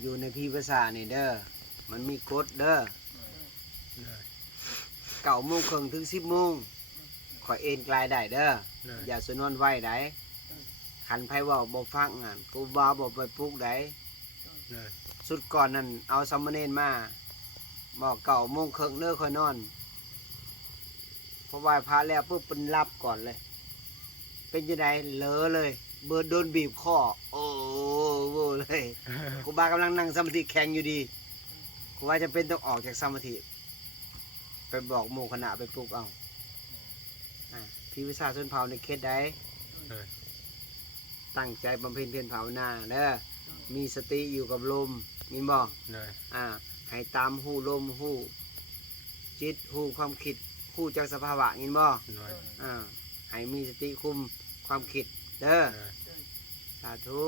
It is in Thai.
อยู่ในพี่ภาษานี่เด้อมันมีกฎเด้อ9:30ถึง10:00ขอยเอ็นกลายได้เด้ออย่าสนวนไว้ได้คันไผเว้าบ่ฟังอ่ะกูบ่าวบ่ไปปลุกได้สุดก่อนนั่นเอาสามเณรมาบอก9:30เด้อค่อยนอนพอไหว้พระแล้วปุ๊บเป็นรับก่อนเลยเป็นจังได๋เลอเลยเบิดโดนบีบคอโอ้โหเลยครูบากำลังนั่งสมาธิแข็งอยู่ดีครูว่าจะเป็นต้องออกจากสมาธิไปบอกหมู่คณะไปปลุกเอาพี่วิชาชนเผ่าในเขตใดตั้งใจบำเพ็ญเพียรภาวนาเด้อมีสติอยู่กับลมมีบ่ให้ตามหูลมหูจิตหูความคิดหูจากสภาวะยินบ่ให้มีสติคุมความคิดเด้อสาธุ